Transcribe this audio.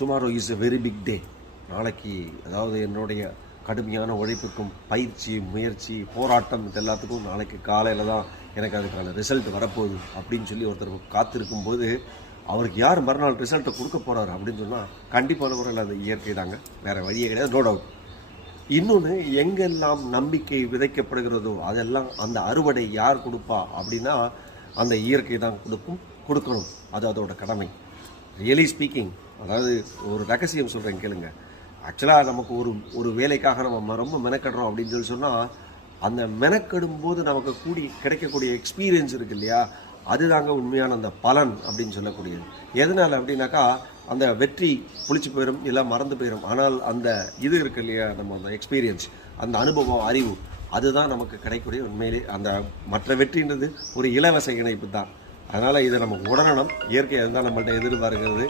Tomorrow is a very big day. நாளைக்கு அதாவது என்னுடைய கடுமையான உழைப்புக்கும் பயிற்சி, முயற்சி, போராட்டம் இது எல்லாத்துக்கும் நாளைக்கு காலையில் தான் எனக்கு அதுக்கான ரிசல்ட் வரப்போகுது அப்படின்னு சொல்லி ஒருத்தர் காத்திருக்கும்போது அவருக்கு யார் மறுநாள் ரிசல்ட்டை கொடுக்க போகிறாரு அப்படின்னு சொன்னால் கண்டிப்பான முறையில் அது இயற்கை தாங்க, வேறு வழியே கிடையாது, நோ டவுட். இன்னொன்று, எங்கெல்லாம் நம்பிக்கை விதைக்கப்படுகிறதோ அதெல்லாம் அந்த அறுவடை யார் கொடுப்பா அப்படின்னா அந்த இயற்கை தான் கொடுக்கணும். அது அதோட கடமை. ரியலி ஸ்பீக்கிங், அதாவது ஒரு ரகசியம் சொல்கிறேன் கேளுங்க. ஆக்சுவலாக நமக்கு ஒரு வேலைக்காக நம்ம ரொம்ப மெனக்கடுறோம் அப்படின்னு சொன்னால் அந்த மெனக்கடும் போது நமக்கு கிடைக்கக்கூடிய எக்ஸ்பீரியன்ஸ் இருக்குது இல்லையா, அதுதாங்க உண்மையான அந்த பலன் அப்படின்னு சொல்லக்கூடியது. எதனால் அப்படின்னாக்கா அந்த வெற்றி புளிச்சு போயிடும், இல்லை மறந்து போயிடும். ஆனால் அந்த இது இருக்கு இல்லையா, நம்ம அந்த எக்ஸ்பீரியன்ஸ், அந்த அனுபவம், அறிவு, அதுதான் நமக்கு கிடைக்கக்கூடிய உண்மையிலே அந்த மற்ற வெற்றின்றது ஒரு இலவச இணைப்பு தான். அதனால் இதை நம்ம உணரணும். இயற்கை அதுதான் நம்மள்ட்ட எதிர்பார்க்கிறது.